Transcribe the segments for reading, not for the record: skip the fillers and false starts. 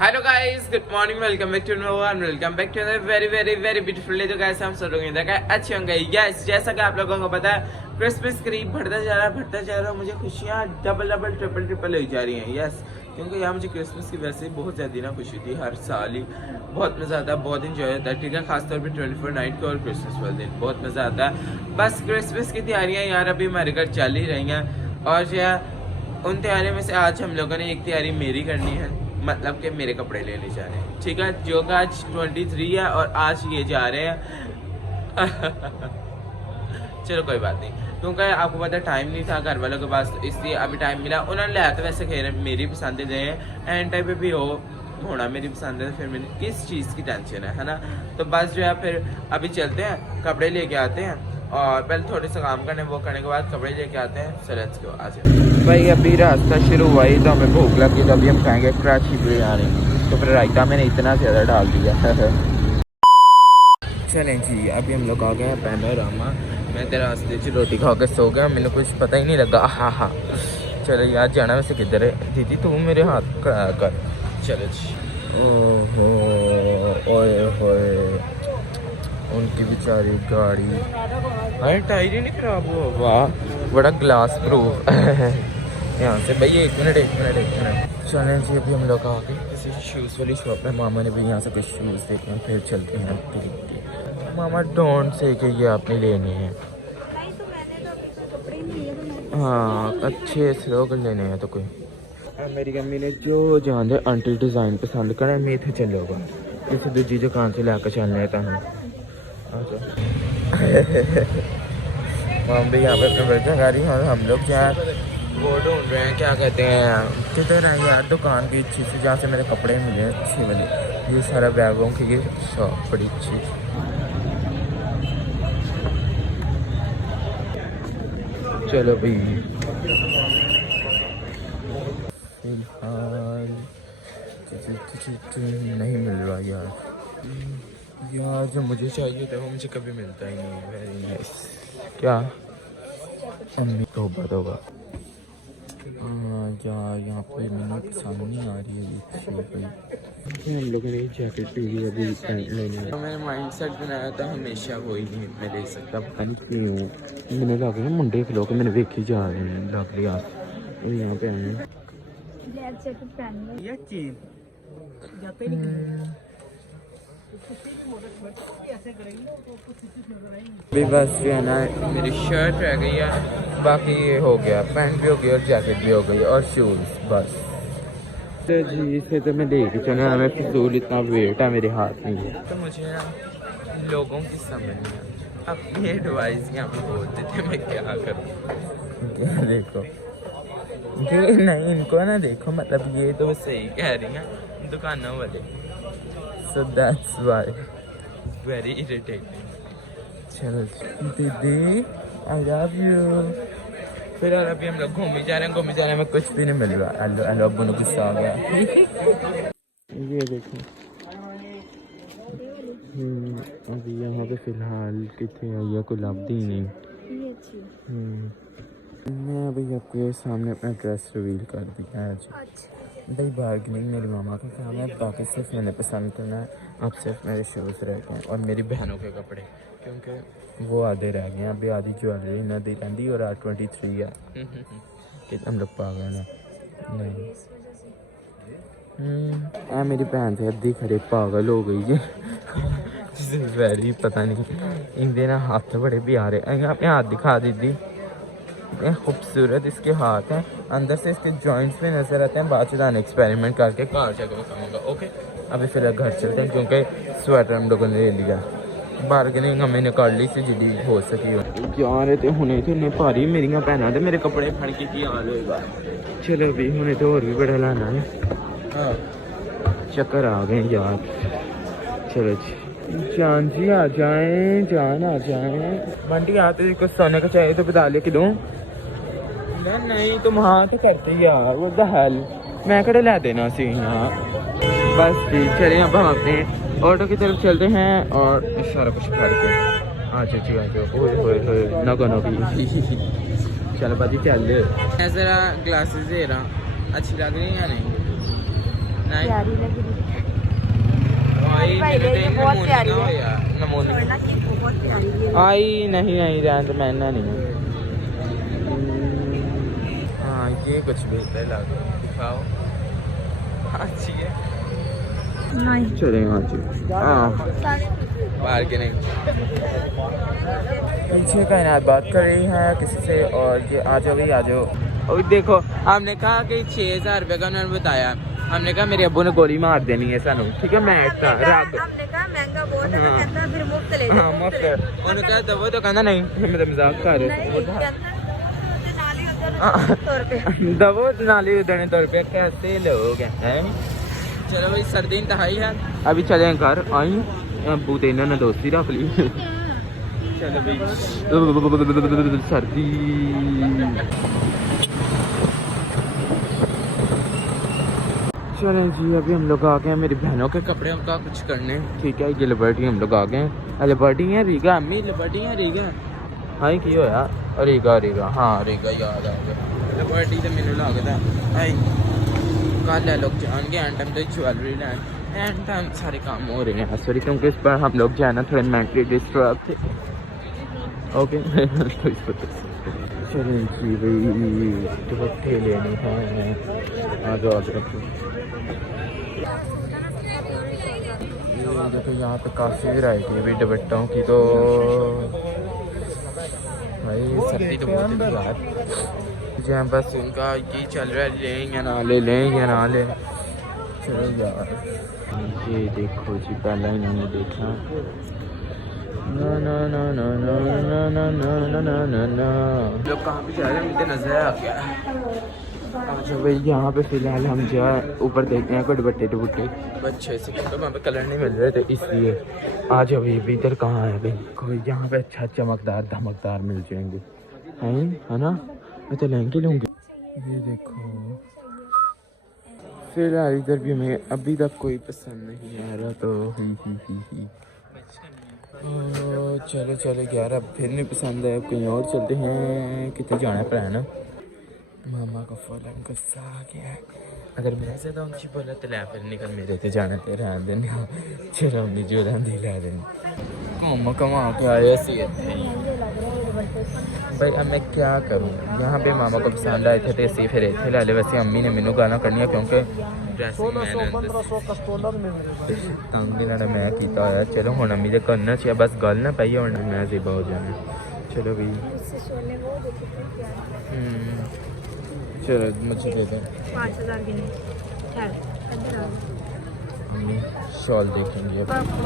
Hello guys, good morning, welcome back to no and welcome back to very very very beautiful day. तो guys हम सब लोग अच्छे होंगे। यस, जैसा कि आप लोगों को पता है क्रिसमस करीब बढ़ता जा रहा है। मुझे खुशियाँ डबल डबल ट्रिपल ट्रिपल हो जा रही हैं। यस, क्योंकि यहाँ मुझे क्रिसमस की वैसे ही बहुत ज़्यादा ना खुशी थी। हर साल ही बहुत मज़ा आता है, बहुत इंजॉय होता है। ठीक है, खासतौर पर 24 नाइट को और क्रिसमस वाले दिन बहुत मज़ा आता है। बस क्रिसमस की तैयारियाँ यार अभी हमारे घर चल ही रही हैं। और जो है उन तैयारियों में से आज हम लोगों ने एक तैयारी मेरी करनी है, मतलब कि मेरे कपड़े लेने जा रहे हैं। ठीक है, जो कि आज 23 है और आज ये जा रहे हैं चलो कोई बात नहीं, क्योंकि आपको पता टाइम नहीं था घर वालों के पास, तो इसलिए अभी टाइम मिला। उन्होंने लाया तो वैसे खैर मेरी पसंद दे हैं, एंड टाइम पे भी होना मेरी पसंद है, फिर मैंने किस चीज़ की टेंशन है ना। तो बस जो है फिर अभी चलते हैं, कपड़े लेके आते हैं और पहले थोड़े सा काम करने, वो करने के बाद कपड़े लेके आते हैं। So let's go. आज भाई अभी रास्ता शुरू हुआ ही तो हमें भूख लगी, तो अभी हम खाएंगे कराची बिरयानी। तो फिर रायता मैंने इतना ज़्यादा डाल दिया चलें जी, अभी हम लोग आ गए हैं पैनोरामा। मैं तेरे रास्ते से रोटी खा के सो गया, मैंने कुछ पता ही नहीं लगा। हाँ चलो यार, जाना वैसे किधर है? दीदी तू मेरे हाथ कर। चलो जी। ओहो ओए होए, उनकी बेचारी गाड़ी, अरे टायर ही नहीं खराब हुआ। वाह, बड़ा ग्लास प्रूफ यहाँ से। भाई एक मिनट चलें जी, अभी हम लोग आ गए किसी शूज़ वाली शॉप में। मामा ने भी यहाँ से कुछ शूज़ देखे हैं, फिर चलते हैं दिल्ली। मामा डोंट से कि ये आपने लेने हैं। हाँ, अच्छे स्लोगन लेने हैं तो कोई। मेरी अम्मी ने जो जान दे आंटी डिज़ाइन पसंद करें, मैं इतने चलोगा किसी दूसरी दुकान से लाकर चलने था। हम भी यहाँ पे अपने बर्तन खा रही हैं और हम लोग यहाँ वो ढूंढ रहे हैं, क्या कहते हैं, किधर है यार दुकान की अच्छी सी जहाँ से मेरे कपड़े मिले अच्छी वाली। ये सारा बैगों की ये शॉप बड़ी अच्छी। चलो भाई, फिलहाल नहीं मिल रहा यार जो मुझे चाहिए था वो मुझे कभी मिलता ही नहीं। Very nice. क्या अम्मी तोबा यार, यहाँ पे मैंने पसंद नहीं आ रही है ये। हम लोगों ने जैकेट पी ली अभी लेने। तो मैंने माइंड सेट बनाया था हमेशा कोई नहीं मैं ले सकता, पता नहीं क्यों। मैंने लगे ना मुंडे खिलो के मैंने वेखी जा रहे हैं, लग लिया और यहाँ पे आए हैं। अभी बस जो है ना मेरी शर्ट रह गई है, बाकी ये हो गया, पैंट भी हो गई और जैकेट भी हो गई और शूज़ बस। तो जी इसे तो मैं लेके चलना, मैं फिजूल इतना वेट है मेरे हाथ में। तो मुझे ना लोगों की समझ नहीं आती, अपनी एडवाइस यहाँ पे बोलते थे, मैं क्या करूँ। देखो ये नहीं, इनको ना देखो, मतलब ये तो सही कह रही हैं दुकानों वाले। So that's why very irritating. चलो दीदी आई लव यू। फिर और अभी हम लोग घूमे जा रहे हैं, में कुछ भी नहीं मिल रहा। हेलो अब्बू ने गुस्सा आ गया। ये देखो अभी यहाँ पे फिलहाल कितने आई है, कोई लभदी ही नहीं। मैं अभी आपके सामने अपना ड्रेस रिवील कर दिया है। भाई बार्गेनिंग मेरी मामा का काम है, बाकी सिर्फ मैंने पसंद करना है। अब सिर्फ मेरे शूज़ रह गए और मेरी बहनों के कपड़े, क्योंकि वो आधे रह गए हैं। अभी आधी ज्वेलरी न दी रही और आज 23 है कि हम लोग पागल हैं। नहीं मेरी बहन से अद्धी खड़े पागल हो गई है वेरी पता नहीं इनके ना हाथ बड़े भी आ रहे हैं। अपने हाथ दिखा दीदी, खूबसूरत इसके हाथ हैं, अंदर से इसके जॉइंट्स में नजर आते हैं। बाद में एक्सपेरिमेंट करके कार जाकर बताऊंगा। ओके अभी फिलहाल घर चलते हैं, क्योंकि स्वेटर हम लोगों ने ले लिया। बार्गेनिंग हमने निकाल ली सी जिदी हो सकी यार। तो हुने तो इन्हें भारी मेरिया भैन तो मेरे कपड़े फड़ के की हाल होगा। चलो अभी हुने तो और भी बड़ा लाना है। चक्कर आ गए यार। चलो जान जी आ जाएं, जान आ जाएं। बंटी आते कुछ सोने का चाहिए तो बता ले कि दूं। नहीं तुम हाँ तो करते यार, वो द हेल मैं कड़े ला देना सी। हाँ बस ठीक, चले अब हम अपने ऑटो की तरफ चलते हैं और सारा कुछ खा के अच्छा जी आगे ना को चल बाजी चल। मैं ज़रा ग्लासेस दे रहा, अच्छी लग रही है या नहीं? प्यारी लगी आई भाई मैंने ये तो बहुत प्यारी नमूना है। होया नमूना छोड़ना कि बहुत प्यारी है। आई नहीं नहीं रहने तो मैं नहीं हूँ। हाँ ये कुछ बेहतर लग दिखाओ। अच्छी है नहीं चले हाँ जी हाँ सारे बाहर के नहीं पीछे कायनात बात कर रही है किसी से और ये आ जाओ भाई आ जाओ। और देखो हमने कहा कि 6,000 रुपये का उन्होंने बताया। हमने कहा मेरे अब्बू ने गोली मार देनी है सानू ठीक है मैं था रात हमने कहा महंगा बहुत है तो हाँ। कहता फिर मुफ्त ले हाँ मुफ्त है उन्होंने कहा दबो तो कहना नहीं मैं तो मजाक कर नहीं रही कहता तो नाली होता है दबो नाली उधरने 2 रुपये कैसे लोग हैं। चलो भाई सर्दी इंतहाई है अभी चले घर आई अबू तो इन्होंने दोस्ती रख ली। चलो भाई सर्दी चलें जी अभी हम लोग आ गए हैं मेरी बहनों के कपड़े उनका कुछ करने ठीक है ये लिबर्टी हम लोग आ गए हैं लिबर्टी है रीगा अम्मी लिबर्टी है रीगा हाँ की होया रीगा रीगा हाँ रीगा याद आ गया लिबर्टी तो मैंने लगता आई कल है लोग जान गए एंड टाइम तो ज्वेलरी लैंड एंड टाइम सारे काम हो रहे हैं सॉरी क्योंकि इस पर हम लोग जो है ना थोड़े मेंटली डिस्टर्ब थे ओके तो इस पर चलें जी भाई दुपट्टे लेने हैं आ जाओ आ जाओ। देखो यहाँ पे काफ़ी वैरायटी है भाई दुपट्टों की तो भाई सर्दी तो बहुत है यार जहाँ बस उनका ये चल रहा है लें या ना ले लें या ना ले चलो यार ये देखो जी पहला इन्होंने देखा ना ना ना ना ना ना ना ना ना ना ना ना लोग कहाँ पे जा रहे हैं मुझे नजर आ गया। अच्छा भाई यहाँ पे फिलहाल हम जो है ऊपर देखते हैं कोई दुपट्टे दुपट्टे अच्छे से क्योंकि वहाँ पे कलर नहीं मिल रहे थे इसलिए आ जाओ भाई इधर कहाँ है भाई कोई यहाँ पे अच्छा चमकदार धमकदार मिल जाएंगे है ना मैं तो लहंगे लूँगी। ये देखो फिलहाल इधर भी हमें अभी तक कोई पसंद नहीं आ रहा तो ही। चलो चलो यार अब फिर नहीं पसंद है कहीं और चलते हैं कितने जाना है ना मामा को फौरन गुस्सा आ गया है अगर मेरे से तो ऊँची बोला तो लै फिर निकल मेरे से जाना तो रहने देने चलो अपनी जो रहती लै देने घूम घुमा के आए सी भाई अब मैं क्या करूँ यहाँ पे मामा को पसंद आए थे तो इसी फिर इतने लै ले वैसे अम्मी ने मैनू गाना करनी है क्योंकि ड्रेसिंग मैं किया होया चलो हुण अम्मी दे करना चाहिए बस गल ना पाई हुण मैं ज़ेबा हो जाना चलो भाई चलो मुझे दे दें 5,000 की नहीं शॉल देखेंगे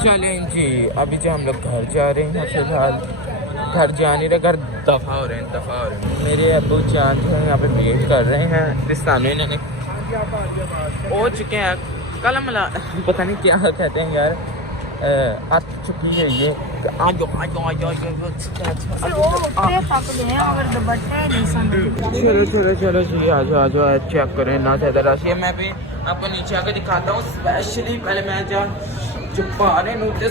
चलें जी अभी जो हम लोग घर जा रहे हैं फिलहाल घर जा नहीं रहे घर दफ़ा हो रहे हैं मेरे अब्बू जान जो है यहाँ पे वेट कर रहे हैं इस सामने इन्होंने हो चुके हैं कल मिला पता नहीं क्या कहते हैं यार आ चुकी है ये चलो जी आ जाओ चेक करें ना ज़्यादा राशि है मैं भी आपको नीचे आकर दिखाता हूँ स्पेशली पहले मैं जा चुपाने मुझे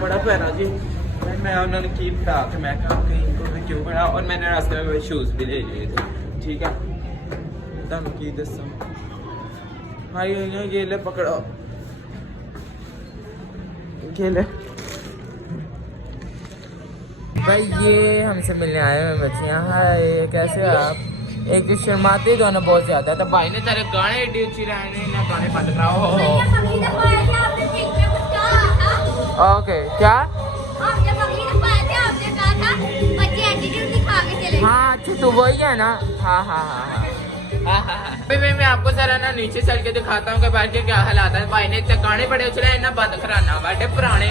बड़ा प्यारा जी मैं उन्होंने की था कि मैं क्यों बना और मैंने रास्ते में शूज़ भी ले लिए थे ठीक है तुम की दसो हाँ ये ले पकड़ो ले भाई ये हमसे मिलने आए हुए बच्चियाँ हाय कैसे आप एक तो शर्माते दोनों बहुत ज्यादा तो भाई ने तेरे गाने एडी ऊंची रहने ना गाने बंद कराओ ओके क्या हाँ अच्छा तो वही है ना हाँ मैं आपको जरा ना नीचे चल के दिखाता हूँ कि बाहर के क्या हालात है भाई ने गाने बड़े उछले ना बंद कराना बाटे पुराने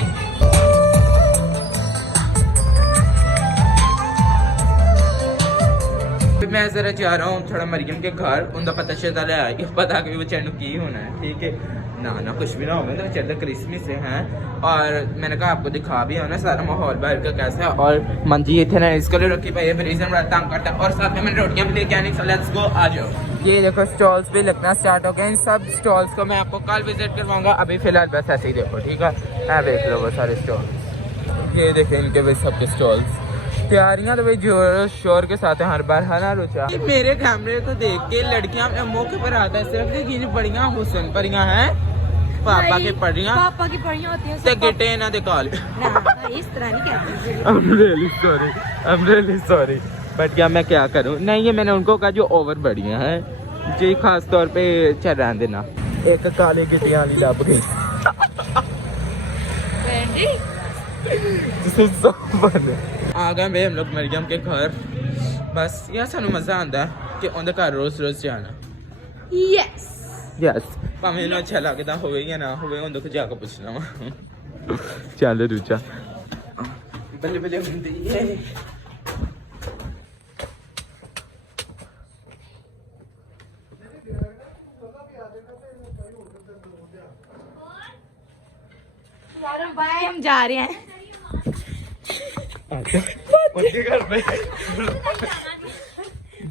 मैं जरा जा रहा हूँ थोड़ा मरियम के घर उनका पता चलता है पता कि बच्चे की होना है ठीक है ना कुछ भी ना होगा ना चलते क्रिसमस से हैं और मैंने कहा आपको दिखा भी होना सारा माहौल बाहर का कैसा है और मंजी इतने ना इसके लिए रखी भाई रीजन बड़ा तंग करता है और साथ में मैंने रोटियां भी लेके आने लेट्स गो आ जाओ। ये देखो स्टॉल्स भी लगना स्टार्ट हो गए इन सब स्टॉल्स को मैं आपको कल विजिट करवाऊंगा अभी फिलहाल बस ऐसे ही देखो ठीक है देख लो वो सारे स्टॉल्स ये देखें इनके भी सबके स्टॉल्स तैयारियां तो भाई जोर शोर के साथ है हर बार, है ना रुचा? मेरे कैमरे को देख के लड़कियां अपने मौके पर आता है सिर्फ देखिए बढ़िया हुसन परियां हैं पापा के पढ़ियां, पापा की पढ़ियां होती हैं ते गिटे ना दे कॉल। ना इस तरह नहीं कहते। I'm really sorry बट क्या मैं क्या करूं? नहीं ये मैंने उनको कहा जो ओवर बढ़िया है जी, खास तौर पे चल रहा देना। एक काली गिटियां वाली लभ गई आ गए भाई हम लोग मरियम के घर। बस यार सानू मजा आता है कि उनके घर रोज रोज जाना। यस यस भावें इन्हें अच्छा लगता होवे या ना होवे उनके जाकर पूछना वा। चल रुचा बल्ले बल्ले हुंदी है। यार भाई हम जा रहे हैं उनके घर पे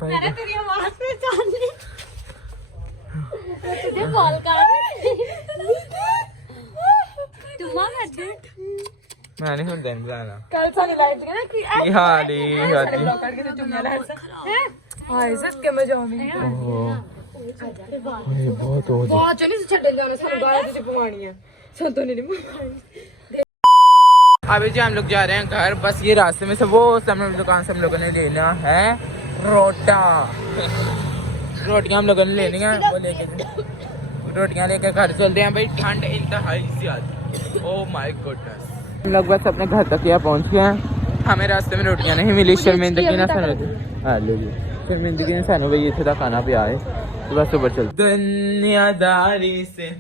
मैंने तेरी आवाज पहचानी, तुझे कॉल कर मैं नहीं हूं दिन जाना कल सारी लाइफ है ना कि ये हाली हाली ब्लॉक करके तो चुम्मा ला है हाय सच के मजा में ओह ये बहुत हो बहुत चली से छड्डे जाना सानू गाय तुझे पवानी है संतो ने नहीं। अभी जी हम लोग जा रहे हैं घर। बस ये रास्ते में से वो सामने दुकान से हम लोगों ने लेना है रोटा, रोटियां हम लोगों ने लेनी है, वो लेके रोटियां लेके घर चलते हैं भाई। ठंड इंतहाई ज्यादा, ओह माय गुडनेस। हम लोग बस अपने घर तक यहाँ पहुंच गए हैं। हमें रास्ते में रोटियां नहीं मिली, शर्मिंदगी ना शर्मिंदगी ने सानू भाई इतने तक खाना पे आए तो बस ऊपर चल दुनियादारी से।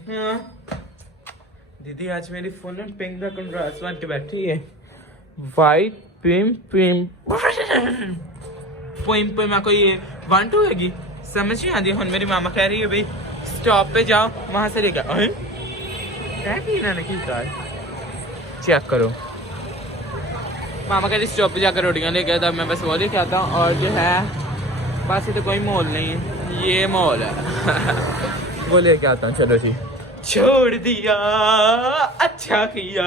दीदी आज मेरी फोन में पिंक का कंट्रास्ट बन के बैठी है, white Pym Pym poem poem आपको ये 1 2 होगी समझ नहीं आती। हुन मेरी मामा कह रही है भाई स्टॉप पे जाओ वहां से लेकर चेक करो। मामा कह रही स्टॉप पे जाकर रोटियां लेके आता, मैं बस वो लेके आता हूँ। और जो है बस ये तो कोई मॉल नहीं है, ये मॉल है वो लेके आता हूँ। चलो जी छोड़ दिया अच्छा किया,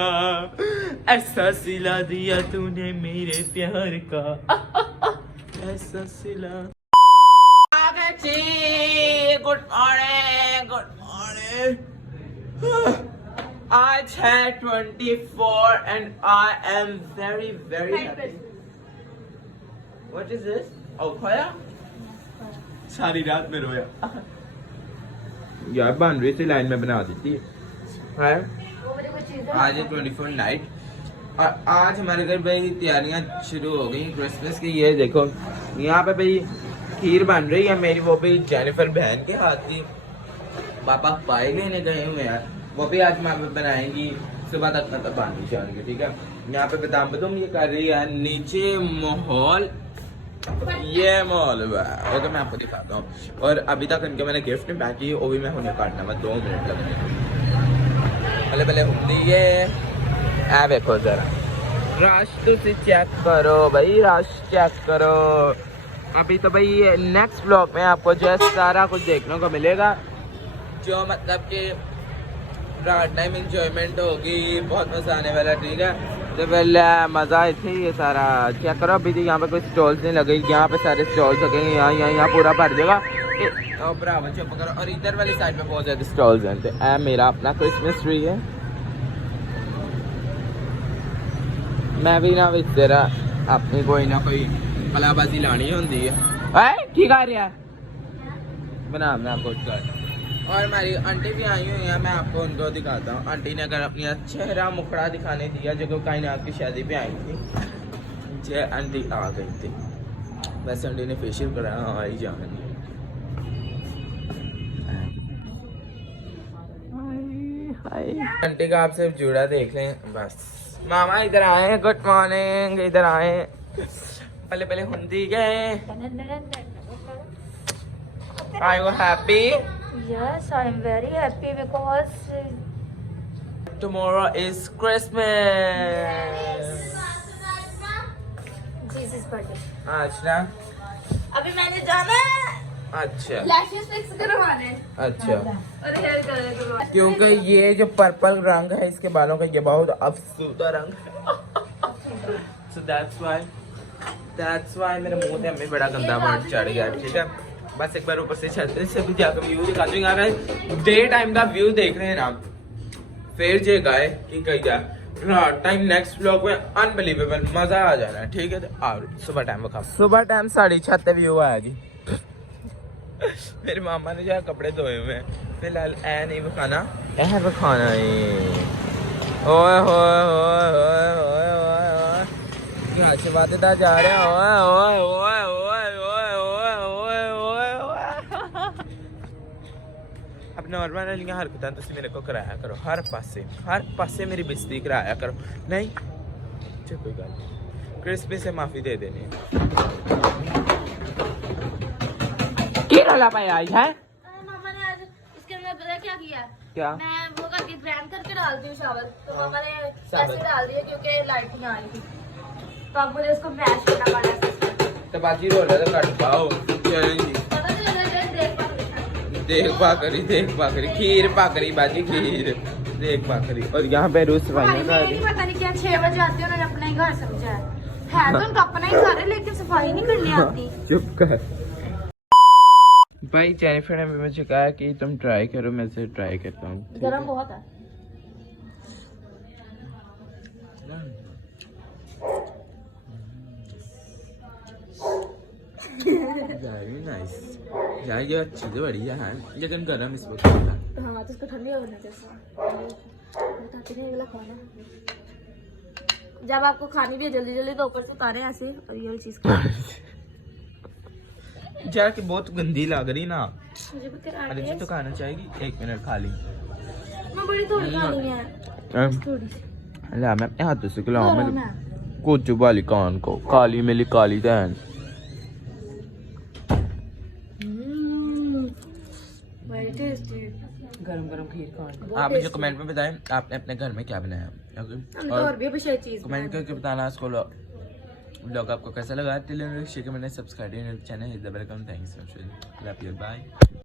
ऐसा सिला दिया तूने मेरे प्यार का ऐसा सिला। Good morning good morning. आज है 24 and I am very very happy. What is this? ओ खोया सारी रात में रोया यार, बन रही थी लाइन में बना देती है। आज है 24 नाइट और आज हमारे घर भाई तैयारियां शुरू हो गई क्रिसमस की। ये देखो यहाँ पे भाई खीर बन रही है मेरी, वो भी जेनिफर बहन के हाथ की। पापा पाए लेने गए हुए यार, वो भी आज माँ बनाएंगी सुबह तक मतलब बांधी जाएंगे। ठीक है यहाँ पे बदाम ये कर रही है। नीचे माहौल ये मॉल ओके मैं आपको दिखाता हूँ। और अभी तक इनके मैंने गिफ्ट नहीं पैक की, वो भी मैं उन्हें काटना मैं 2 मिनट लगने पहले पहले होंगी ये ऐ देखो जरा रश तो चेक करो भाई, रश चेक करो। अभी तो भाई नेक्स्ट ब्लॉग में आपको जो है सारा कुछ देखने को मिलेगा, जो मतलब कि रात टाइम इंजॉयमेंट होगी, बहुत मजा आने वाला। ठीक है तो पहले मजा इथे ये सारा चेक करो। अभी तो यहाँ पे कोई स्टॉल्स नहीं लगे, यहाँ पे सारे स्टॉल्स लगे यहाँ पूरा भर जाएगा। ब्रावो चुप करो। और इधर वाली साइड में बहुत ज्यादा स्टॉल्स हैं। तो मेरा अपना क्रिसमस ट्री है, मैं भी ना तेरा अपनी कोई ना कोई कलाबाजी लानी होती है। ठीक आ रहा बना मैं आपको कर। और हमारी आंटी भी आई हुई है, मैं आपको उनको दिखाता हूँ। आंटी ने अगर अपनी चेहरा मुखड़ा दिखाने दिया जो कायनात की शादी पे आई थी। जय आंटी आ गई थी, वैसे आंटी ने फेशियल कराया आई जान। आंटी का आप सिर्फ जूड़ा देख लें बस। मामा इधर आए, गुड मॉर्निंग, इधर आए पहले पहले हुंदी गए। Are you happy? Yes, I am very happy because tomorrow is Christmas. Jesus birthday. आज ना अभी मैंने जाना है अच्छा लैशेस फिक्स करवाने। अच्छा और हेयर कलर करवाने, क्योंकि ये जो पर्पल रंग है इसके बालों का ये बहुत अफसूदा रंग है। So that's why that's why मेरे मुंह पे हमें बड़ा गंदा वर्ड चढ़ गया, ठीक है। बस एक बार ऊपर से छत से भी जाकर व्यू दिखा दूंगा। अगर डे टाइम का व्यू देख रहे हैं ना, फिर जे गाय कि कही जा रात टाइम नेक्स्ट व्लॉग में अनबिलीवेबल मजा आ जाना है, ठीक है। तो और सुबह टाइम वखा, सुबह टाइम 6:30 व्यू आया जी। मेरे मामा ने जो कपड़े धोए हुए हैं फिलहाल, ऐ नहीं बखाना, ऐ बखाना ओए होए होए होए होए होए होए यहाँ से बातें जा रहे हैं। ओए ओए ओए ओए ओए ओए ओए ओए ओए अब नॉर्मल वाली हरकतां तुसी मेरे को कराया करो, हर पासे मेरी बेइज्जती कराया करो। नहीं चल कोई गल नहीं, क्रिस्पी से माफी दे देनी। क्या रोला पाया आज है? मामा ने आज इसके अंदर पता है क्या किया? क्या? मैं वो करके ग्राइंड करके डालती हूँ चावल, तो मामा ने ऐसे डाल दिया क्योंकि लाइट नहीं आ रही थी, तो अब मुझे इसको मैश करना पड़ा। तो बाकी रोला तो कट पाओ, चलें जी। पता नहीं लग रहा है देख पाकरी खीर पाकरी बाजी खीर देख पाकरी। और यहाँ पे रूस सफाई का पता नहीं क्या 6 बजे आते हैं, उन्होंने अपना ही घर समझा है तो उनका अपना ही घर है, लेकिन सफाई नहीं करनी आती। चुप कर भाई। जेनिफर ने मुझे कहा कि तुम ट्राई करो, मैं से ट्राई करता हूँ। गरम बहुत है। नाइस यार, ये अच्छी तो बढ़िया है लेकिन गरम इस वक्त है। हाँ तो इसको ठंडी होने जैसा बताते नहीं, अगला खाना जब आपको खानी भी है जल्दी जल्दी तो ऊपर से उतारे ऐसे, और ये वाली चीज यार कि बहुत गंदी लग रही ना मुझे भी करानी अरे है। तो खाना चाहेगी, 1 मिनट खा ली। मैं बड़ी थोड़ी खानी है थोड़ी सी। ला मैं अपने हाथों से खिलाऊं मैं मेरे कुछ वाली कान को, काली मिली काली दैन। Very tasty. गरम गरम खीर खान। आप मुझे कमेंट में बताएं आपने अपने घर में क्या बनाया, और भी कुछ चीज कमेंट करके बताना। इसको ब्लॉग आपको कैसा लगा। टिल मैंने subscribe channel, thanks, love you, bye.